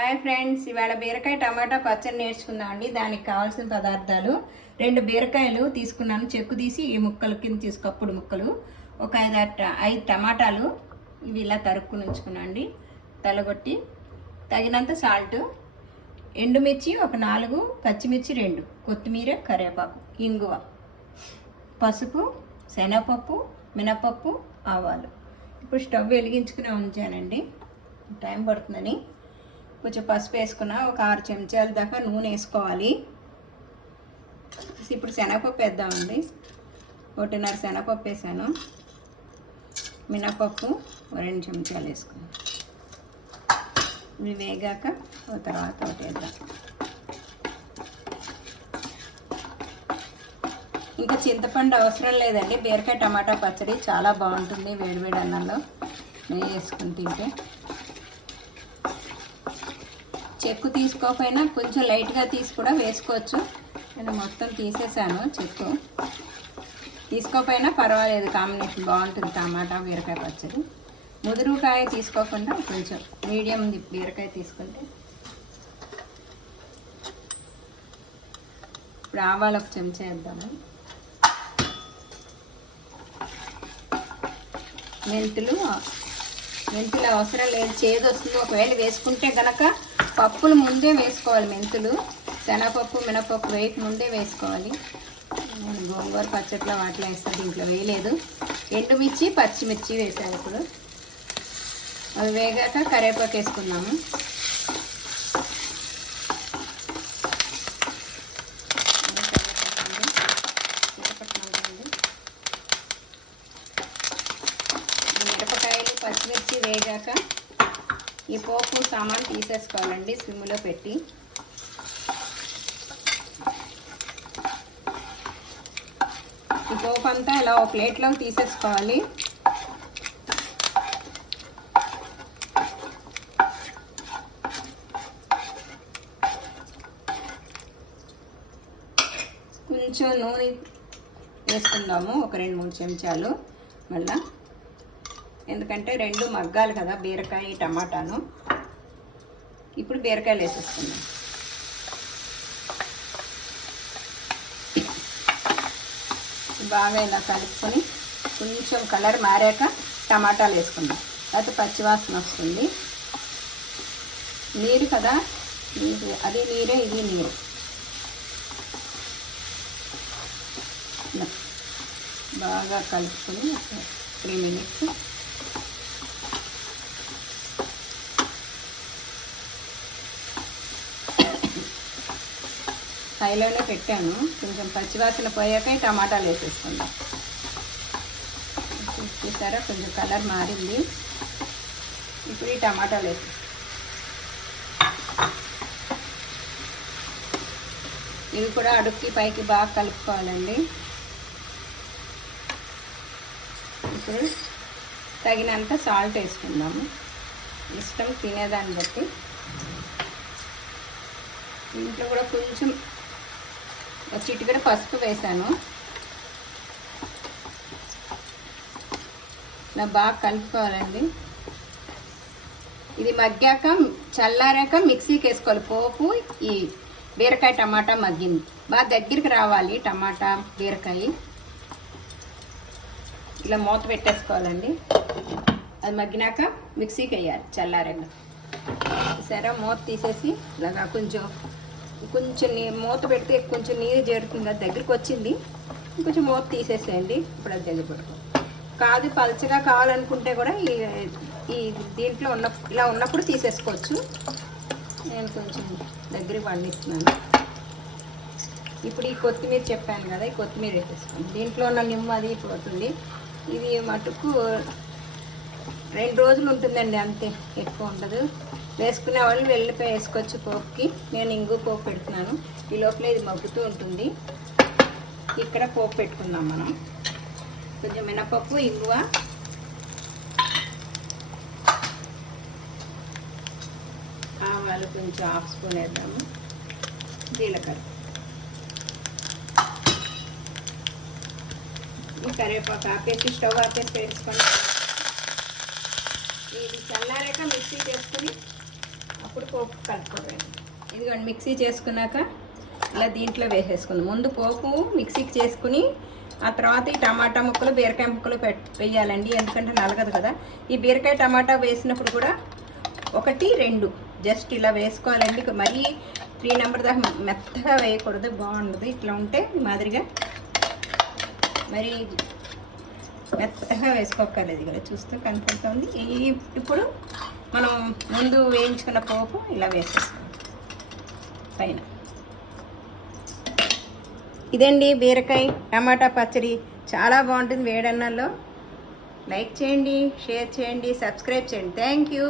Hi friends, ఇవాళ బీరకాయ టమాటా పచ్చడి నేర్చుకుందామండి. దానికి కావాల్సిన పదార్థాలు: 2 బీరకాయలు తీసుకున్నాను, చెక్కు తీసి ఈ ముక్కలు కింద తీసుకప్పుడు ముక్కలు, ఒక 5 టమాటాలు ఇవి ఇలా తరుక్కుని ఉంచుకున్నాండి, తలగొట్టి, తగినంత సాల్ట్, ఎండుమిర్చి ఒక 4, పచ్చిమిర్చి 2, కొత్తిమీర, కరివేపాకు, ఇంగువ, పసుపు, శనగపప్పు, మినపప్పు, ఆవాలు. ఇప్పుడు స్టవ్ వెలిగించుకుని ఉంచానండి, టైం పడుతుందని. కొంచెం పసుపు వేసుకున్న, ఒక 6 చెంచాల దాకా నూనె వేసుకోవాలి. ఇప్పుడు శనగపప్పు వేద్దామండి. 1.5 శనగపప్పు వేసాను, మినపప్పు 2 చెంచాలు వేసుకున్నాను. ఇవి వేగాక తర్వాత ఒకటి వేద్దాం. ఇంకా చింతపండు అవసరం లేదండి, బీరకాయ టమాటా పచ్చడి చాలా బాగుంటుంది వేడివేడి అన్నంలో నెయ్యి వేసుకుని తింటే. చెక్కు తీసుకోకపోయినా కొంచెం లైట్గా తీసి కూడా వేసుకోవచ్చు. నేను మొత్తం తీసేసాను, చెక్కు తీసుకోకపోయినా పర్వాలేదు, కాంబినేషన్ బాగుంటుంది టమాటా బీరకాయ పచ్చడి. ముదురుకాయ తీసుకోకుండా కొంచెం మీడియం బీరకాయ తీసుకుంటే. ఇప్పుడు ఆవాలు 1 చెంచా వేద్దాము. మెంతులు అవసరం లేదు, చేదు వస్తుంది. ఒకవేళ వేసుకుంటే గనక పప్పులు ముందే వేసుకోవాలి. మెంతులు, శనగపప్పు, మినపప్పు వేయక ముందే వేసుకోవాలి. నేను గోంగూర పచ్చట్లో వాటిలో వేస్తాను, దీంట్లో వేయలేదు. ఎండుమిర్చి, పచ్చిమిర్చి వేసాను. ఇప్పుడు అవి వేగాక కరివేపాకు వేసుకున్నాము. మిరపకాయలు, పచ్చిమిర్చి వేగాక ఈ పోపు సామాన్ తీసేసుకోవాలండి, సిమ్లో పెట్టి. ఈ పోపు అంతా ఇలా ఒక ప్లేట్లో తీసేసుకోవాలి. కొంచెం నూనె వేసుకుందాము, ఒక 2-3 చెంచాలు మళ్ళా, ఎందుకంటే 2 మగ్గాలి కదా బీరకాయ టమాటాను. ఇప్పుడు బీరకాయలు వేసేసుకుందాం. బాగా ఇలా కలుపుకొని కొంచెం కలర్ మారాక టమాటాలు వేసుకుందాం, లేకపోతే పచ్చివాసన వస్తుంది. నీరు కదా, నీరు అది నీరే, ఇది నీరు. బాగా కలుపుకొని 3 మినిట్స్ హైలోనే పెట్టాను. కొంచెం పచ్చివాసన పోయాక టమాటాలు వేసేసుకుందాం. చూసారా, కొంచెం కలర్ మారింది. ఇప్పుడు ఈ టమాటాలు వేసేస్తాం. ఇవి కూడా అడుక్కి పైకి బాగా కలుపుకోవాలండి. ఇప్పుడు తగినంత సాల్ట్ వేసుకుందాము, ఇష్టం తినేదాన్ని బట్టి. ఇంట్లో కూడా కొంచెం చిటికెడు పసుపు వేసాను. ఇలా బాగా కలుపుకోవాలండి. ఇది మగ్గాక చల్లారాక మిక్సీకి వేసుకోవాలి. పోపు ఈ బీరకాయ టమాటా మగ్గింది, బాగా దగ్గరికి రావాలి టమాటా బీరకాయ. ఇలా మూత పెట్టేసుకోవాలండి. అది మగ్గినాక మిక్సీకి వేయాలి చల్లారాక. సరే, మూత తీసేసి ఇలాగా కొంచెం మూత పెడితే కొంచెం నీరు చేరుతుంది కదా, దగ్గరికి వచ్చింది. కొంచెం మూత తీసేసేయండి. ఇప్పుడు అది దగ్గర పడుకో కాదు, పల్చగా కావాలనుకుంటే కూడా ఈ దీంట్లో ఇలా ఉన్నప్పుడు తీసేసుకోవచ్చు. నేను కొంచెం దగ్గరికి పండిస్తున్నాను. ఇప్పుడు ఈ కొత్తిమీర చెప్పాను కదా, ఈ కొత్తిమీర వేసేసుకోండి. దీంట్లో ఉన్న నిమ్మ అది పోతుంది. ఇది మటుకు 2 రోజులు ఉంటుందండి, అంతే, ఎక్కువ ఉండదు. వేసుకునే వాళ్ళు వెల్లిపాయ వేసుకోవచ్చు పోపుకి. నేను ఇంగు పోపు పెడుతున్నాను. ఈ లోపల ఇది మగ్గుతూ ఉంటుంది. ఇక్కడ పోపు పెట్టుకుందాం మనం. కొంచెం మినపప్పు, ఇంగువ, ఆవాలు కొంచెం 1/2 స్పూన్ వేద్దాము, జీలకర్ర, ఈ కరివేపాకు ఆపేసి స్టవ్ ఆపేసి వేసుకోండి. ఇది చల్లారాక మిక్సీ చేసుకుని అప్పుడు పోపు కలుపుకోవాలి. ఇదిగోండి మిక్సీ చేసుకున్నాక ఇలా దీంట్లో వేసేసుకుందాం. ముందు పోపు మిక్సీకి చేసుకుని ఆ తర్వాత ఈ టమాటా ముక్కలు బీరకాయ ముక్కలు వేయాలండి, ఎందుకంటే నలగదు కదా. ఈ బీరకాయ టమాటా వేసినప్పుడు కూడా 1, 2 జస్ట్ ఇలా వేసుకోవాలండి. మరీ 3 నెంబర్ దాకా మెత్తగా వేయకూడదు, బాగుండదు. ఇట్లా ఉంటే ఈ మాదిరిగా మరి మెత్తగా వేసుకోక్కర్లేదు. ఇక్కడ చూస్తే కనపడుతుంది. ఇప్పుడు మనం ముందు వేయించుకున్న పోపు ఇలా వేసేస్తాం పైన. ఇదండి బీరకాయ టమాటా పచ్చడి, చాలా బాగుంటుంది వేడన్నంలో. లైక్ చేయండి, షేర్ చేయండి, సబ్స్క్రైబ్ చేయండి. Thank you.